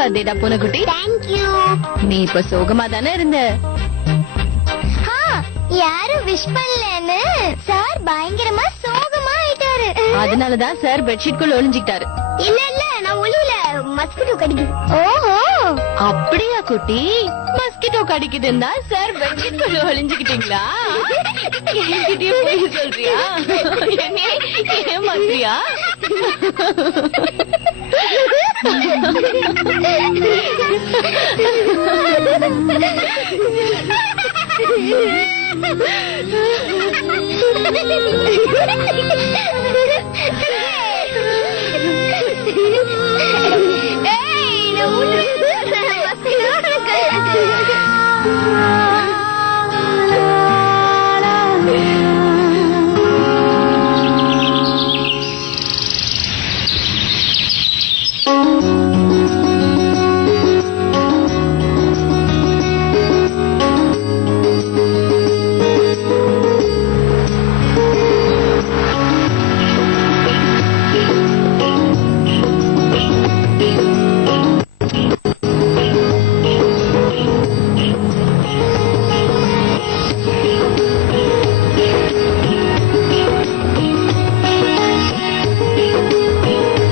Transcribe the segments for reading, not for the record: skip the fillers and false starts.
பர்த்டேடா பூனைக்குட்டி. தேங்க்யூ. நீ இப்ப சோகமா தானே இருந்த? யாரும் விஷ் பண்ணலன்னு சார் பயங்கரமா சோகமா ஆயிட்டாரு. அதனாலதான் சார் பெட்ஷீட் குள்ள ஒளிஞ்சிட்டாரு. இல்ல இல்ல, நான் ஒளியில மஸ்கிட்டோ கடிக்குது. ஓஹோ, அப்படியா குட்டி? மஸ்கிட்டோ கடிக்குதுன்னா சார் பெட்ஷீட் குள்ள ஒளிஞ்சுக்கிட்டீங்களா? என்கிட்டயே போய் சொல்றியா? என்ன ஏமாத்தியா?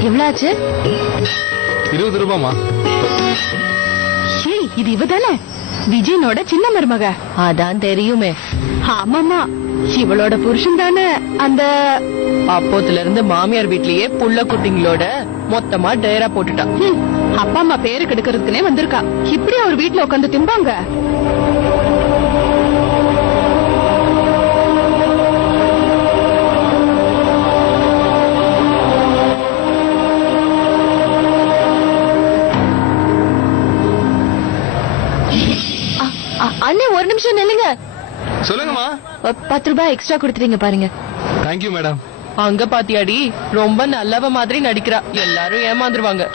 எவ்வளாச்சு? 20 ரூபாமா? இது இவதானே விஜயனோட சின்ன மருமக? அதான் தெரியுமே. ஆமாமா, இவளோட புருஷன் தானே அந்த அப்போத்துல இருந்து மாமியார் வீட்லயே புள்ள குட்டிங்களோட மொத்தமா டேரா போட்டுட்டா. அப்பா அம்மா பேரு கெடுக்கிறதுக்குனே வந்திருக்கா. இப்படி அவர் வீட்டுல உட்காந்து திம்பாங்க? அண்ணே ஒரு நிமிஷம் நில்லுங்க. சொல்லுங்கம்மா. 10 ரூபாய் எக்ஸ்ட்ரா கொடுத்துறீங்க பாருங்க. Thank you madam. அங்க பாத்தியாடி, ரொம்ப நல்லவ மாதிரி நடிக்கிறா. எல்லாரும் ஏமாந்துருவாங்க.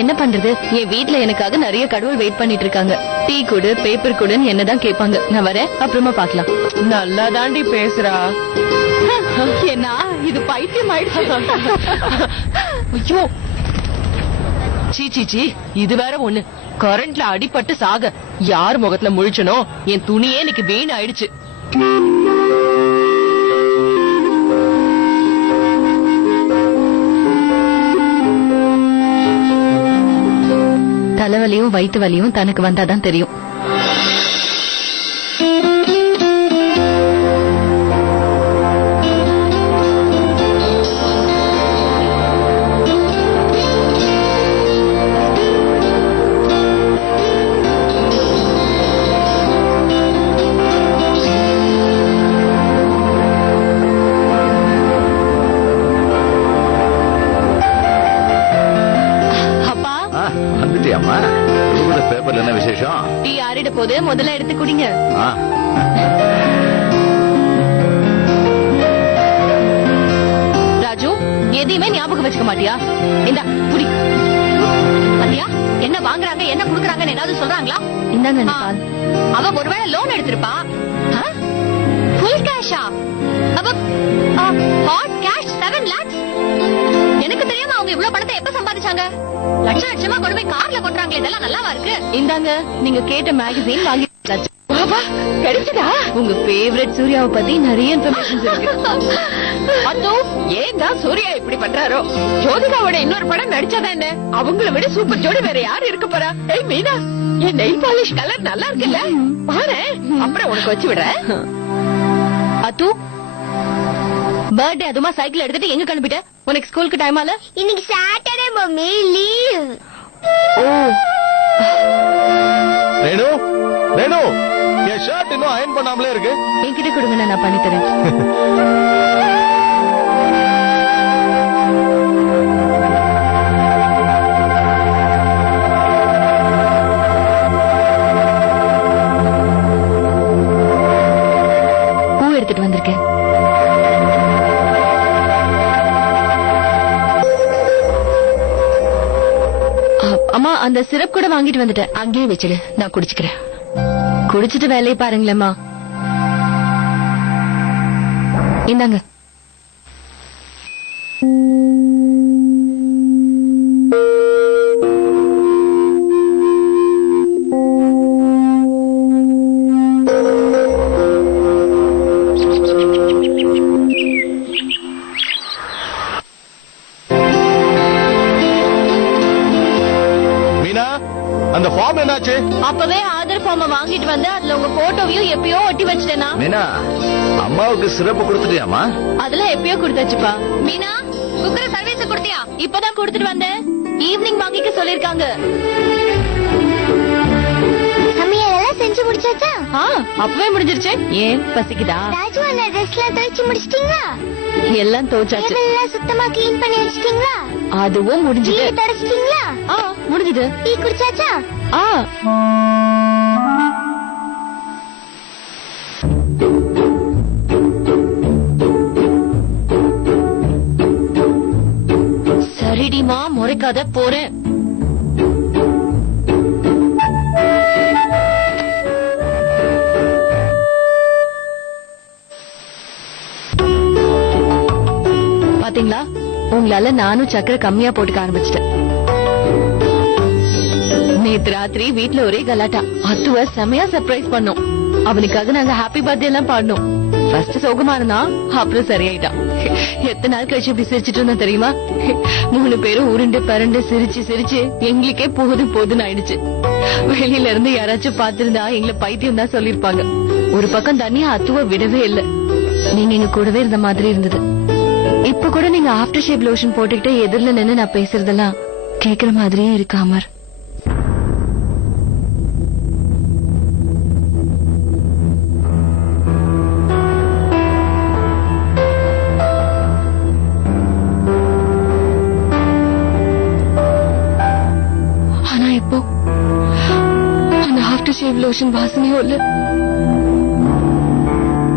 என்ன பண்றது, என் வீட்ல எனக்காக நிறைய கடவுள் வெயிட் பண்ணிட்டு இருக்காங்க. டீ குடு, பேப்பர் குடுன்னு என்னதான் கேட்பாங்க. நான் வரேன், அப்புறமா பாக்கலாம். நல்லா தாண்டி பேசுறா. என்ன இது பைத்தியம் ஆயிடுச்சு? ஐயோ, சீ, இது வேற ஒண்ணு. கரண்ட்ல அடிபட்டு சாக யார் முகத்துல முழிச்சனோ என் துணியே எனக்கு வீண் ஆயிடுச்சு. தலைவலியும் வயிற்று வலியும் தனக்கு வந்தாதான் தெரியும். பேப்பர்ல என்ன விசேஷம்? டீ ஆறிட போது முதல்ல எடுத்து குடிங்க. ராஜு, எதையுமே ஞாபகம் வச்சுக்க மாட்டியா? இந்தா குடி. பாத்தியா என்ன வாங்குறாங்க, என்ன குடுக்கறாங்கன்னு ஏதாவது சொல்றாங்களா? இந்தாங்க. அவ ஒருவேளை லோன் எடுத்திருப்பா. ஃபுல் கேஷா? அவ ஹாட் கேஷ் 7 lakhs. எனக்கு தெரியாம அவங்க இவ்வளவு பணத்தை எப்ப சம்பாதிச்சாங்க? லட்சமா கொண்டு போய் கார்ல கொட்டுறாங்களே, இதெல்லாம் நல்லாவா இருக்கு? இந்தாங்க, நீங்க கேட்ட மேகசின் வாங்கி கிடைச்சதா? உங்க ஃபேவரட் சூர்யாவை பத்தி நிறைய இன்ஃபர்மேஷன்ஸ் இருக்கு. அதோ ஏன்டா சூர்யா இப்படி பண்றாரோ? ஜோதிகாவோட இன்னொரு படம் நடிச்சாதான் என்ன? அவங்கள விட சூப்பர் ஜோடி வேற யாரு இருக்க போறா? ஏய் மீனா, என் நெயில் பாலிஷ் கலர் நல்லா இருக்குல்ல? பாரு, அப்புறம் உனக்கு வச்சு விடுறேன். அது பர்த்டே அதுமா சைக்கிள் எடுத்துட்டு எங்க கிளம்பிட்ட? உனக்கு ஸ்கூலுக்கு டைம் ஆல? இன்னைக்கு சாட்டர்டே மம்மி, லீவ். ஓ ரேணு, ரேணு, என் ஷர்ட் இன்னும் அயர்ன் பண்ணாமலே இருக்கு. என்கிட்ட கொடுங்க, நான் பண்ணி தரேன். அந்த சிரப் கூட வாங்கிட்டு வந்துட்டேன். அங்கேயே வச்சிடு, நான் குடிச்சுக்கிறேன். குடிச்சிட்டு வேலையை பாருங்களேம்மா. இந்தாங்க. அந்த ஃபார்ம் என்னாச்சு? அப்பவே ஆதார் ஃபார்ம் வாங்கிட்டு வந்து அதுல உங்க போட்டோவையும் எப்பயோ ஒட்டி வச்சிட்டேனா. மீனா, அம்மாவுக்கு சிறப்பு கொடுத்துட்டியாமா? அதெல்லாம் எப்பயோ கொடுத்தாச்சுப்பா. மீனா, குக்கர் சர்வீஸ் கொடுத்தியா? இப்பதான் கொடுத்துட்டு வந்தேன். ஈவினிங் வாங்கிக்க சொல்லிருக்காங்க. சமையலெல்லாம் செஞ்சு முடிச்சாச்சா? அப்பவே முடிஞ்சிருச்சு. ஏன் பசிக்குதா? ராஜு அந்த ட்ரெஸ்லாம் துவைச்சு முடிச்சிட்டீங்களா? எல்லாம் துவைச்சாச்சு. எல்லாம் சுத்தமா கிளீன் பண்ணி வச்சிட்டீங்களா? அதுவும் முடிஞ்சது. வீடு தொடச்சிட்டீங்களா? முடிஞ்சது. டீ குடிச்சாச்சா? சரிடிமா, முறைக்காத, போறேன். பாத்தீங்களா, உங்களால நானும் சக்கரை கம்மியா போட்டுக்க ஆரம்பிச்சிட்டேன். நேத்து ராத்திரி வீட்டுல ஒரே கலாட்டா. அத்துவ செமையா சர்ப்ரைஸ் பண்ணோம். அவனுக்காக நாங்க ஹாப்பி பர்த்டே எல்லாம் பாடணும். ஃபர்ஸ்ட் சோகமா இருந்தா, அப்புறம் சரியாயிட்டான். எத்தனை நாள் கழிச்சு இப்படி சிரிச்சிட்டு இருந்தா தெரியுமா? 3 பேரும் உருண்டு பரண்டு சிரிச்சு சிரிச்சு எங்களுக்கே போதுன்னு ஆயிடுச்சு. வெளியில இருந்து யாராச்சும் பாத்திருந்தா எங்களை பைத்தியம் தான் சொல்லிருப்பாங்க. ஒரு பக்கம் தனியா அத்துவ விடவே இல்ல. நீங்க எங்க கூடவே இருந்த மாதிரி இருந்தது. இப்ப கூட நீங்க ஆஃப்டர் ஷேப் லோஷன் போட்டுக்கிட்டு எதிரில நின்னு நான் பேசுறதெல்லாம் கேக்குற மாதிரியே இருக்கு அமர். ஆனா இப்போ அந்த ஆஃப்டர் ஷேப் லோஷன் வாசனையும் இல்ல,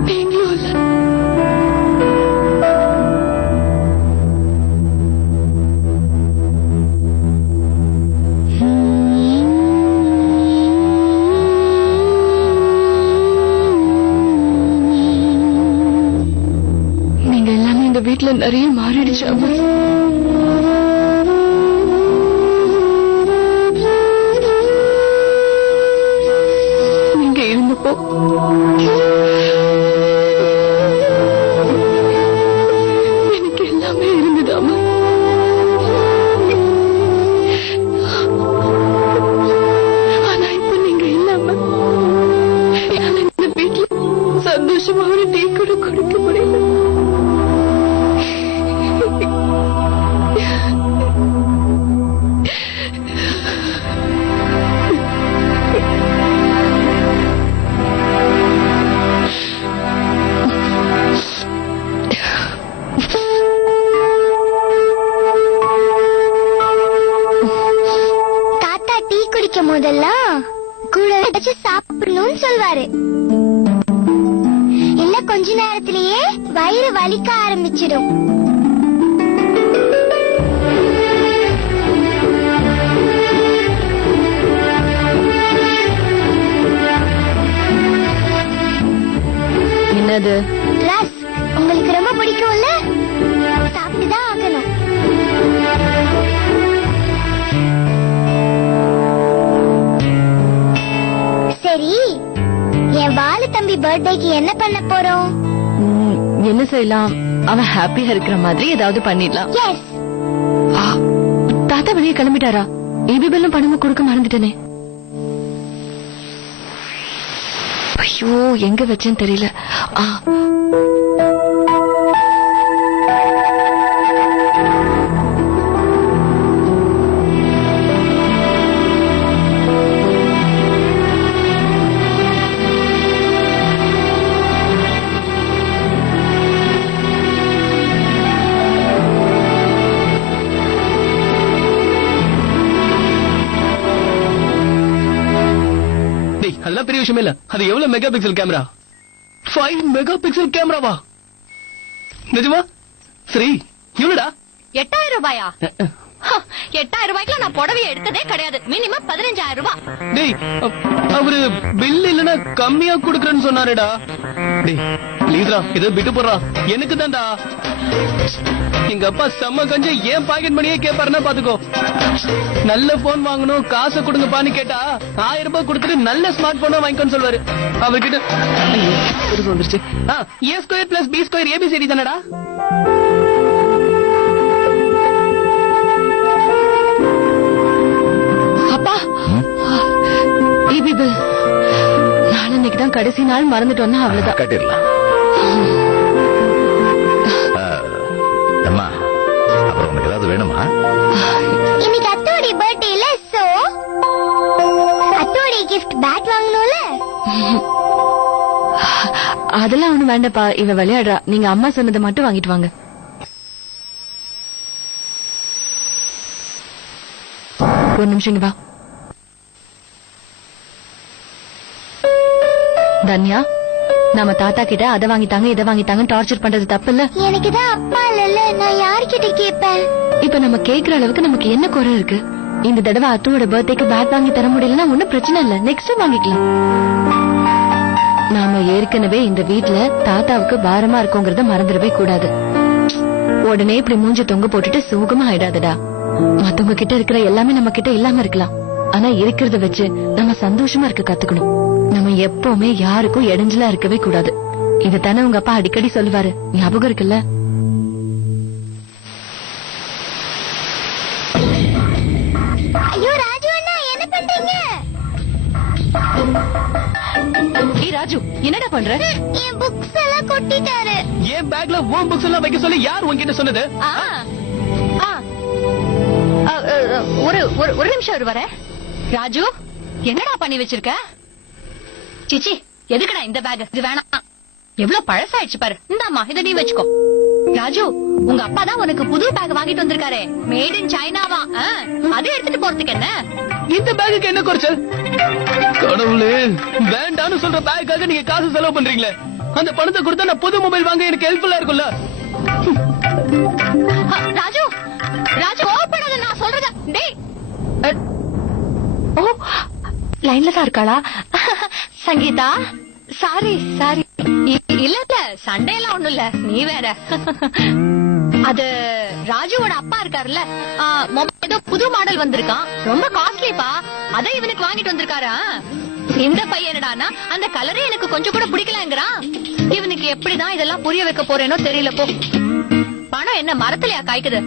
நீங்களும் இல்ல. வீட்டுல நிறைய மாறிடுச்சு அமர். நீங்க இருந்தப்போ எனக்கு எல்லாமே இருந்தது அமர். ஆனா இப்ப நீங்க இல்லாம இந்த வீட்டுல சந்தோஷமா ஒரு டீ கூட கொடுக்க முடியல. போதெல்லாம் கூட வச்சு சாப்பிடணும்னு சொல்வாரு. இல்ல கொஞ்ச நேரத்திலேயே வயிறு வலிக்க ஆரம்பிச்சிடும். என்னது? ரஸ் உங்களுக்கு ரொம்ப பிடிக்கும்ல, சாப்பிட்டுதான் ஆகணும். சரி, என் வாலு தம்பி பர்த்டேக்கு என்ன பண்ண போறோம்? என்ன செய்யலாம்? அவன் ஹாப்பியா இருக்கிற மாதிரி ஏதாவது பண்ணிடலாம். எஸ். தாத்தா வெளியே கிளம்பிட்டாரா? ஏபி பில்லும் பணமும் கொடுக்க மறந்துட்டேனே. ஐயோ, எங்க வச்சேன்னு தெரியல. அதெல்லாம் பெரிய விஷயம் இல்ல. அது எவ்வளவு mega pixel camera? 5 mega pixel கேமராவா? நிஜமா? சரி, எவ்வளவுடா? 8000 ரூபாயா? 8,000 ரூபாய்க்கு நான் புடவை எடுத்ததே கிடையாது. மினிமம் 15,000 ரூபாய். டேய் அவரு பில் இல்லனா கம்மியா குடுக்கறேன்னு சொன்னாருடா. டேய் ப்ளீஸ்ரா இத விட்டு போறா. எனக்கு தான்டா. எங்க அப்பா செம்ம கஞ்ச ஏன் பாக்கெட் மணியே கேட்பாருன்னா பாத்துக்கோ. நல்ல போன் வாங்கணும் காசை கொடுங்கப்பான்னு கேட்டா 1000 ரூபாய் கொடுத்துட்டு நல்ல ஸ்மார்ட் போனா வாங்கிக்கோன்னு சொல்வாரு. அவர்கிட்ட வந்துருச்சு. A square plus B square ABCD தானடா. அப்பா பில் நாளைக்கு தான் கடைசி நாள், மறந்துட்டோம்னா அவ்வளவுதான். கட்டிடலாம். அம்மா அப்புறம் உனக்கு ஏதாவது வேணுமா? இன்னைக்கு அத்தோடி பர்த்டேல சோ அத்தோடி கிஃப்ட் பேட் வாங்கணும்ல. அதெல்லாம் ஒண்ணு வேண்டாப்பா, இவ விளையாடுறா. நீங்க அம்மா சொன்னதை மட்டும் வாங்கிட்டு வாங்க. ஒரு நிமிஷம் இங்க வா. தன்யா, நம்ம தாத்தா கிட்ட அதை வாங்கிட்டாங்க இதை வாங்கிட்டாங்க டார்ச்சர் பண்றது தப்பு இல்ல. எனக்கு தான் அப்பா இல்ல, நான் யார்கிட்ட கேட்பேன்? இப்ப நம்ம கேக்குற அளவுக்கு நமக்கு என்ன குறை இருக்கு? இந்த தடவை அத்தோட பர்த்டேக்கு பேட் வாங்கி தர முடியலன்னா ஒன்னும் பிரச்சனை இல்ல, நெக்ஸ்ட் வாங்கிக்கலாம். நாம ஏற்கனவே இந்த வீட்ல தாத்தாவுக்கு பாரமா இருக்கோங்கறத மறந்துடவே கூடாது. உடனே இப்படி மூஞ்சி தொங்க போட்டுட்டு சோகமா ஆயிடாதடா. மத்தவங்க கிட்ட இருக்கிற எல்லாமே நம்ம கிட்ட இல்லாம இருக்கலாம், ஆனா இருக்கிறத வச்சு நம்ம சந்தோஷமா இருக்க கத்துக்கணும். நம்ம எப்பவுமே யாருக்கும் இடைஞ்சலா இருக்கவே கூடாது. இது தானே உங்க அப்பா அடிக்கடி சொல்லுவாரு, ஞாபகம் இருக்குல்ல? ஐயோ ராஜு அண்ணா, என்ன பண்றீங்க? ஏய் ராஜு, என்னடா பண்ற? என் புக்ஸ் எல்லாம் கொட்டிட்டாரு. ஏன் பேக்ல உன் புக்ஸ் எல்லாம் வைக்க சொல்லி யார் உன்கிட்ட சொன்னது? ஒரு நிமிஷம் வர. ராஜு, என்னடா பண்ணி வச்சிருக்க? சிச்சி, எதுக்குடா இந்த பேக்? இது வேணாம், எவ்வளவு பழசாயிடுச்சு பாரு. இந்தாமா, இத நீ வச்சுக்கோ. ராஜு, உங்க அப்பா தான் உனக்கு புது பேக் வாங்கிட்டு வந்திருக்காரு, மேட் இன் சைனாவா. அதை எடுத்துட்டு போறதுக்கு என்ன? இந்த பேக்குக்கு என்ன குறைச்சல்? கடவுளே, வேண்டான்னு சொல்ற பேக்காக நீங்க காசு செலவு பண்றீங்களே. அந்த பணத்தை கொடுத்தா நான் புது மொபைல் வாங்க எனக்கு ஹெல்ப்ஃபுல்லா இருக்கும்ல. ராஜு, ராஜு ஓபன் நான் சொல்றத. டேய், ஓ லைன்ல தான் இருக்காளா? Sangeetha, sorry sorry. இல்ல இல்ல, சண்டே எல்லாம் ஒண்ணும் இல்ல, நீ வேற. அது ராஜுவோட அப்பா இருக்காருல்ல, மொபைல் ஏதோ புது மாடல் வந்திருக்கான், ரொம்ப காஸ்ட்லிப்பா. அதை இவனுக்கு வாங்கிட்டு வந்திருக்காரா. இந்த பையனடானா அந்த கலரே எனக்கு கொஞ்சம் கூட பிடிக்கலங்கிறான். இவனுக்கு எப்படிதான் இதெல்லாம் புரிய வைக்க போறேனோ தெரியல போ. பணம் என்ன மரத்துலயா காய்க்குது?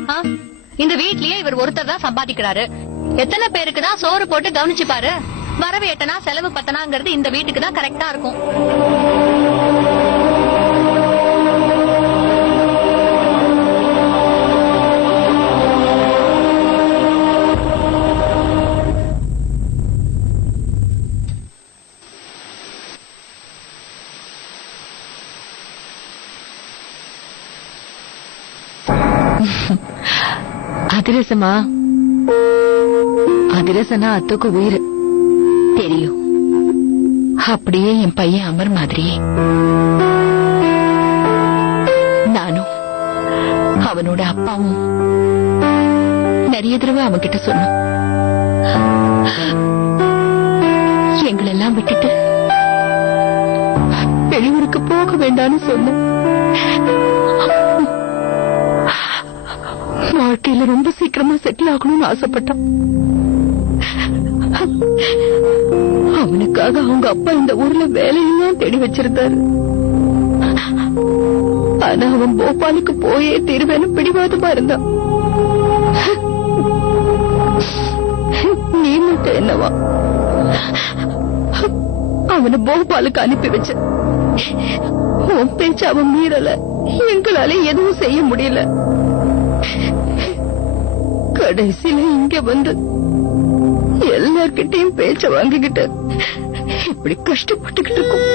இந்த வீட்லயே இவர் ஒருத்தர் தான் சம்பாதிக்கிறாரு. எத்தனை பேருக்கு தான் சோறு போட்டு கவனிச்சு பாரு. வரவு எட்டனா செலவு பத்தனாங்கிறது இந்த வீட்டுக்கு தான் கரெக்டா இருக்கும். அதிரசமா? அதிரசனா அத்துக்கு உயிர் தெரியும். அப்படியே என் பையன் அமர் மாதிரி நானும் அவனோட அப்பாவும் நிறைய தடவை அவன் கிட்ட சொன்னோம், எங்களெல்லாம் விட்டுட்டு வெளியூருக்கு போக வேண்டாம்னு சொன்னோம். வாழ்க்கையில ரொம்ப சீக்கிரமா செட்டில் ஆகணும்னு ஆசைப்பட்டான். அவனுக்காக அவங்க அப்பா இந்த ஊர்ல வேலையெல்லாம் தேடி வச்சிருந்தாரு. ஆனா அவன் போபாலுக்கு போயே தீர்வேன்னு பிடிவாதமா இருந்தான். நீ மட்டும் என்னவா அவனை போபாலுக்கு அனுப்பி வச்ச. உன் பேச்சு அவன் மீறல, எங்களால எதுவும் செய்ய முடியல. கடைசியில இங்க வந்து எல்லார்கிட்டையும் பேச்ச வாங்கிக்கிட்டு இப்படி கஷ்டப்பட்டுக்கிட்டு இருக்கும்.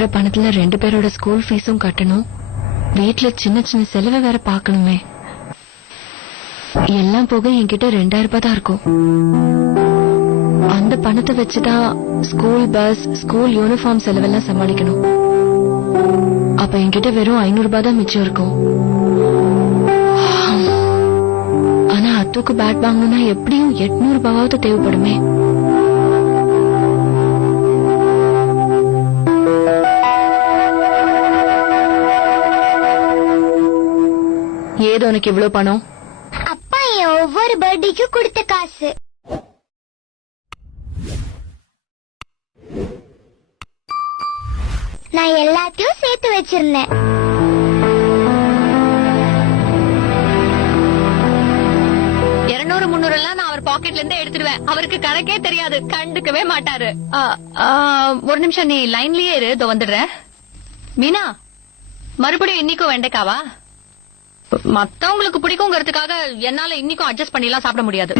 இருக்கிற பணத்துல 2 பேரோட ஸ்கூல் ஃபீஸும் கட்டணும், வீட்டுல சின்ன சின்ன செலவை வேற பாக்கணுமே. எல்லாம் போக என்கிட்ட 2000 ரூபாய் தான் இருக்கும். அந்த பணத்தை வச்சுதான் ஸ்கூல் பஸ், ஸ்கூல் யூனிஃபார்ம் செலவெல்லாம் சமாளிக்கணும். அப்ப என்கிட்ட வெறும் 500 ரூபாய் தான் மிச்சம் இருக்கும். ஆனா அத்துக்கு பேட் வாங்கணும்னா எப்படியும் 800 ரூபாவது தேவைப்படுமே. ஏதோ உனக்கு இவ்வளவு பணம்? அப்பா என் ஒவ்வொரு பர்த்டேக்கும் கொடுத்த காசு. நான் எல்லாத்தையும் சேர்த்து வச்சிருந்தேன். நான் அவர் பாக்கெட்ல இருந்து எடுத்துடுவேன். அவருக்கு கணக்கே தெரியாது, கண்டுக்கவே மாட்டாரு. ஒரு நிமிஷம் நீ லைன்லயே இரு, இதோ வந்துடுறேன். மீனா, மறுபடியும் இன்னைக்கும் வெண்டைக்காவா? மத்தவங்களுக்கு பிடிக்குங்கிறதுக்காக என்னால இன்னைக்கும் அட்ஜஸ்ட் பண்ணி எல்லாம் சாப்பிட முடியாது.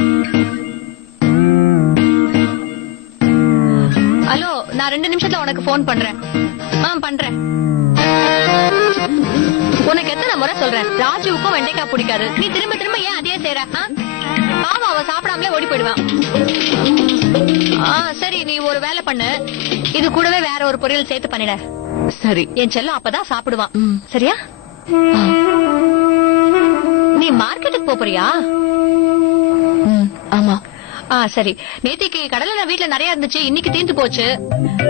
ஹலோ, நான் 2 நிமிஷத்துல உனக்கு போன் பண்றேன். பண்றேன். உனக்கு எத்தனை முறை சொல்றேன், ராஜுவுக்கும் வெண்டைக்காய் பிடிக்காது. நீ திரும்ப திரும்ப ஏன் அதையே செய்யற? ஆமா, அவ சாப்பிடாமலே ஓடி போயிடுவான். சரி, நீ ஒரு வேலை பண்ணு, இது கூடவே வேற ஒரு பொரியல் சேர்த்து பண்ணிட. சரி, என் செல்லம் அப்பதான் சாப்பிடுவான். சரியா? நீ மார்க்கெட்டுக்கு போறியா? ஆமா. சரி, நேத்திக்கு கடலை வீட்டுல நிறைய இருந்துச்சு, இன்னைக்கு தீர்ந்து போச்சு.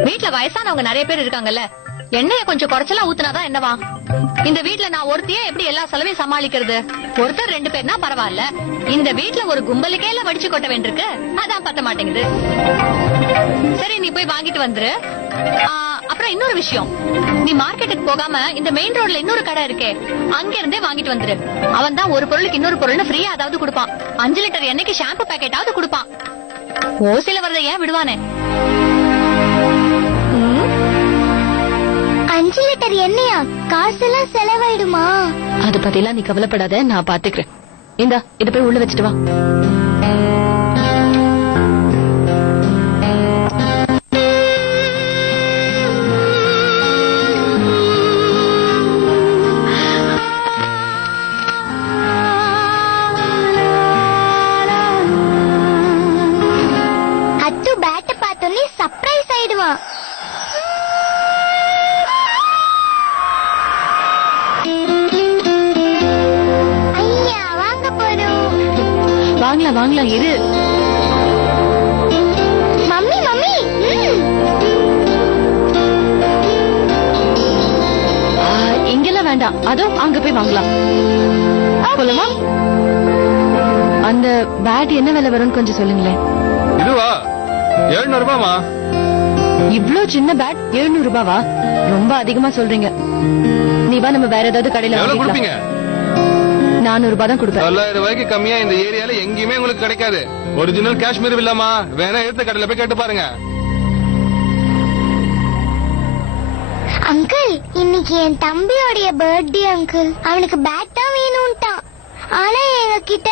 வீட்டுல வயசானவங்க நிறைய பேர் இருக்காங்கல்ல, எண்ணெய கொஞ்சம் குறைச்சலா ஊத்துனாதான் என்னவா? இந்த வீட்டுல நான் ஒருத்தையே எப்படி எல்லா செலவையும் சமாளிக்கிறது? ஒருத்தர் 2 பேர்னா பரவாயில்ல, இந்த வீட்டுல ஒரு கும்பலுக்கே எல்லாம் வடிச்சு கொட்ட வேண்டியிருக்கு, அதான் பத்த மாட்டேங்குது. சரி, நீ போய் வாங்கிட்டு வந்துரு. அப்புறம் இன்னொரு விஷயம், நீ மார்க்கெட்டுக்கு போகாம இந்த மெயின் ரோட்ல இன்னொரு கடை இருக்கே, அங்க இருந்தே வாங்கிட்டு வந்துரு. அவன் தான் ஒரு பொருளுக்கு இன்னொரு பொருள் ஃப்ரீயா அதாவது கொடுப்பான். 5 லிட்டர் எண்ணெய்க்கு ஷாம்பு பேக்கெட்டாவது கொடுப்பான். ஓசில வரத ஏன் விடுவானே? 5 லிட்டர் எண்ணெயா? காசெல்லாம் செலவாயிடுமா? அது பத்திலாம் நீ கவலைப்படாத, நான் பாத்துக்கிறேன். இந்தா, இத போய் உள்ள வச்சுட்டு வா. அத்து பேட்ட பார்த்தோன்னே சர்ப்ரைஸ் ஆயிடுவான். வாங்கலாம் இரு. மம்மி மம்மி, இங்கெல்லாம் வேண்டாம், அதோ அங்க போய் வாங்கலாம். போலாமா? அந்த பேட் என்ன விலை வரும்னு கொஞ்சம் சொல்லுங்களேன். இதுவா? 700 ரூபாமா? இவ்ளோ சின்ன பேட் 700 ரூபாவா? ரொம்ப அதிகமா சொல்றீங்க. நீ வா, நம்ம வேற ஏதாவது கடையில கொடுப்பீங்க. 400 ரூபாய் தான் கொடுப்பேன். 900 ரூபாய்க்கு கம்மியா இந்த ஏரியால எங்கேயுமே உங்களுக்கு கிடைக்காது. ஒரிஜினல் காஷ்மீர் வில்லாமா? வேணா எடுத்த கடையில போய் கேட்டு பாருங்க. அங்கிள், இன்னைக்கு என் தம்பியோடைய பர்த்டே அங்கிள். அவனுக்கு பேட் தான் வேணும்ட்டான். ஆனா எங்க கிட்ட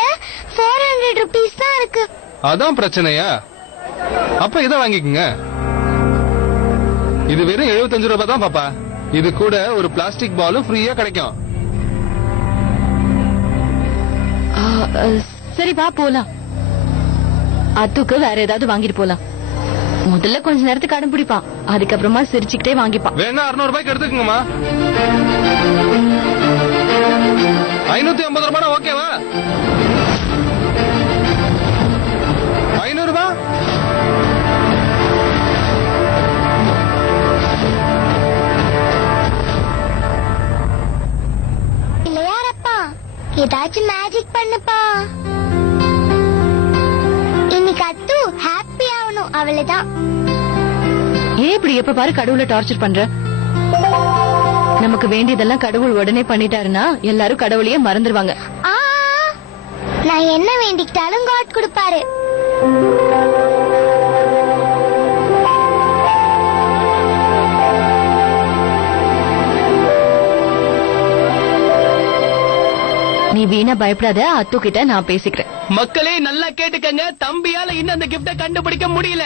400 ரூபீஸ் தான் இருக்கு. அதான் பிரச்சனையா? அப்ப இத வாங்கிக்கங்க. இது வெறும் 75 ரூபாய் தான் பாப்பா. இது கூட ஒரு பிளாஸ்டிக் பாலும் ஃப்ரீயா கிடைக்கும். சரி, வா போலாம். அத்துக்கு வேற ஏதாவது வாங்கிட்டு போலாம். முதல்ல கொஞ்ச நேரத்துக்கு அடம் பிடிப்பான், அதுக்கப்புறமா சிரிச்சுக்கிட்டே வாங்கிப்பான். வேணா 600 ரூபாய்க்கு எடுத்துக்கங்கம்மா. 550 ரூபாய் ஓகேவா? 500 ரூபாய்? இல்லையாரப்பா, ஏதாச்சும் மேஜிக் பண்ணுப்பா. இன்னைக்கு அத்து ஹாப்பி ஆகணும், அவ்வளவுதான். ஏன் இப்படி எப்ப பாரு கடவுளை டார்ச்சர் பண்ற? நமக்கு வேண்டியதெல்லாம் கடவுள் உடனே பண்ணிட்டாருன்னா எல்லாரும் கடவுளையே மறந்துடுவாங்க. நான் என்ன வேண்டிக்கிட்டாலும் காட் கொடுப்பாரு. நீ வீணா பயப்படாத, அத்து கிட்ட நான் பேசிக்கிறேன். மக்களே நல்லா கேட்டுக்கங்க, தம்பியால இன்னும் அந்த கிஃப்ட கண்டுபிடிக்க முடியல.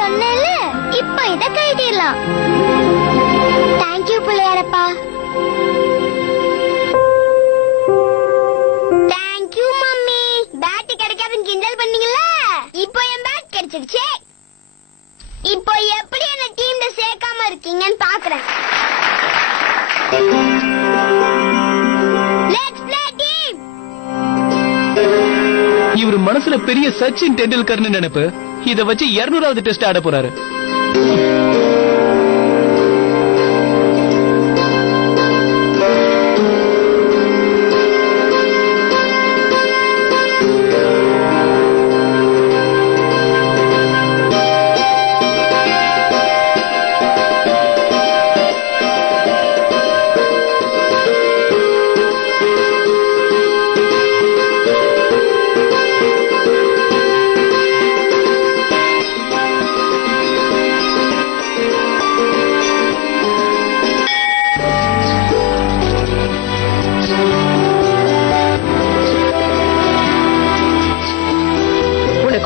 சொன்னேன்ல, இப்போ இத கழட்டிடலாம். தேங்க்யூ பிள்ளையாரப்பா. Thank you mummy. பேட் கிடைக்காதுன்னு கிண்டல் பண்ணீங்கல்ல, இப்போ என் பேட் கிடைச்சிடுச்சே. இப்போ எப்படி என்ன டீம்ல சேர்க்காம இருக்கீங்கன்னு பாக்குறேன். Let's play team. இவர் மனசுல பெரிய சச்சின் டெண்டுல்கர்னு நினைப்பு. இத வச்சு 200வது டெஸ்ட் ஆட போறாரு.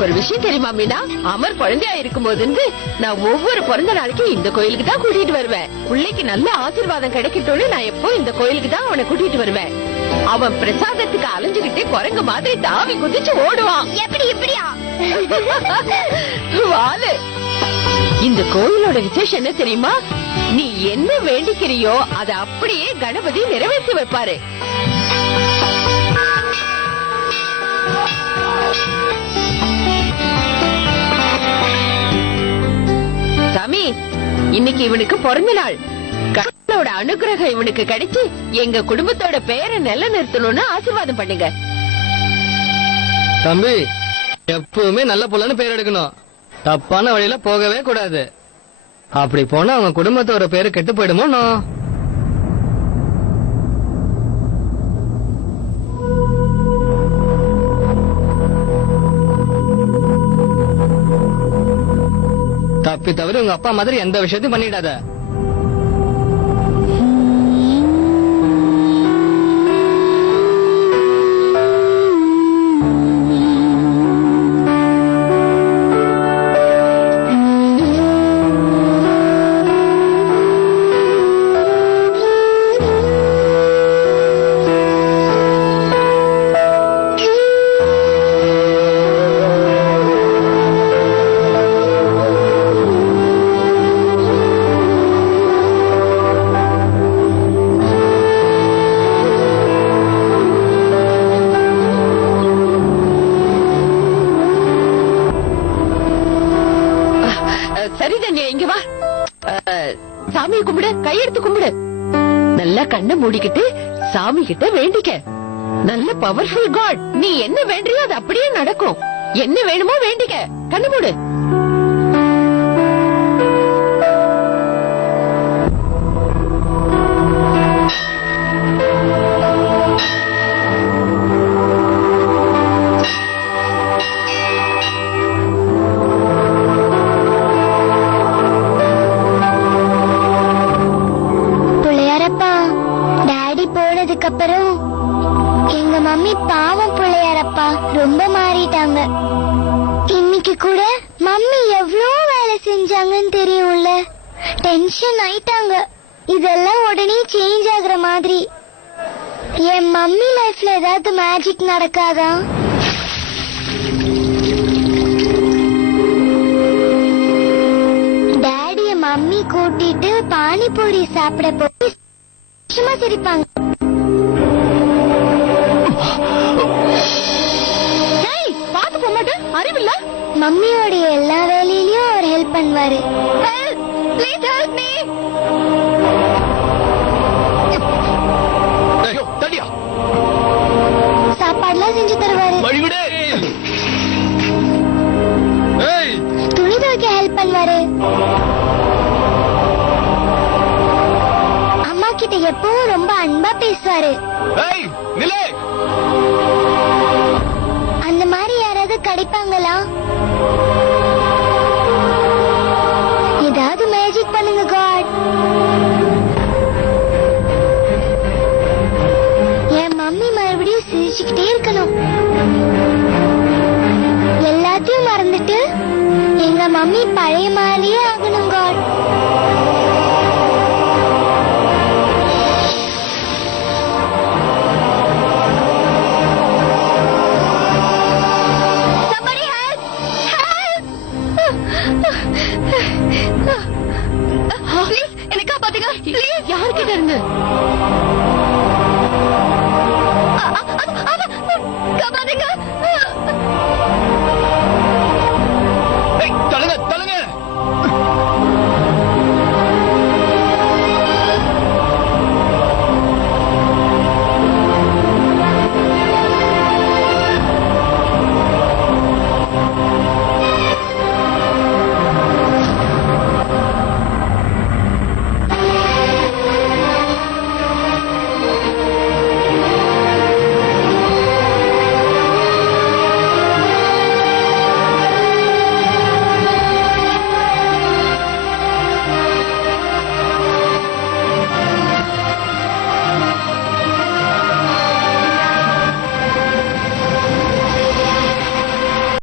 ஒரு விஷயம் தெரியுமா மீனா, அமர் குழந்தையா இருக்கும் போது நான் ஒவ்வொரு பிறந்த நாளைக்கு இந்த கோயிலுக்கு தான் கூட்டிட்டு வருவேன். பிள்ளைக்கு நல்ல ஆசீர்வாதம் கிடைக்கட்டும்னு நான் எப்போ இந்த கோயிலுக்கு தான் அவனை கூட்டிட்டு வருவேன். அவன் பிரசாதத்துக்கு அலைஞ்சுகிட்டே குரங்கு மாதிரி தாவி குதிச்சு ஓடுவான். எப்படி இப்படியா? வாலு, இந்த கோயிலோட விசேஷம் என்ன தெரியுமா? நீ என்ன வேண்டிக்கிறியோ அதை அப்படியே கணபதி நிறைவேற்றி வைப்பாரு. சாமி, இன்னைக்கு இவனுக்கு பிறந்த நாள். கடவுளோட அனுகிரகம் இவனுக்கு கிடைச்சு எங்க குடும்பத்தோட பெயரை நிலைநிறுத்தணும்னு ஆசீர்வாதம் பண்ணுங்க. தம்பி, எப்பவுமே நல்ல புள்ளன்னு பேர் எடுக்கணும். தப்பான வழியில போகவே கூடாது. அப்படி போனா அவங்க குடும்பத்தோட பேரு கெட்டு போயிடுமோ. தப்பி தவிர உங்க அப்பா மாதிரி எந்த விஷயத்தையும் பண்ணிடாத. சரிதன்யா, இங்க வா. சாமியை கும்பிடு, கையெடுத்து கும்பிடு. நல்லா கண்ணை மூடிக்கிட்டு சாமி கிட்ட வேண்டிக்க. நல்ல பவர்ஃபுல் காட், நீ என்ன வேண்டியோ அது அப்படியே நடக்கும். என்ன வேணுமோ வேண்டிக்க. கண்ணு மூடு. அப்புறம் எங்க மம்மி பாவம் பிள்ளையாரப்பா ரொம்ப மாறிட்டாங்க. இன்னைக்கு கூட மம்மி எவ்வளவு வேலை செஞ்சாங்கன்னு தெரியும்ல, டென்ஷன் ஆயிட்டாங்க. இதெல்லாம் உடனே சேஞ்ச் ஆகுற மாதிரி. என் மம்மி லைஃப்ல ஏதாவது மேஜிக் நடக்காதா? டாடிய மம்மி கூட்டிட்டு பானிபூரி சாப்பிட போய் சும்மா சிரிப்பாங்க. அறிவில்ல, மம்மியோட எல்லா வேலையிலயும் அவர் ஹெல்ப் பண்ணுவாரு. சாப்பாடுலாம் செஞ்சு தருவாரு. துணி துவைக்க ஹெல்ப் பண்ணுவாரு. அம்மா கிட்ட எப்பவும் ரொம்ப அன்பா பேசுவாரு. அந்த மாதிரி யாராவது கிடைப்பாங்களா? ஏதாவது மேஜிக் பண்ணுங்க காட். என் மம்மி மறுபடியும் சிரிச்சுக்கிட்டே இருக்கணும். எல்லாத்தையும் மறந்துட்டு எங்க மம்மி பழைய மாதிரியே ஆகணுங்க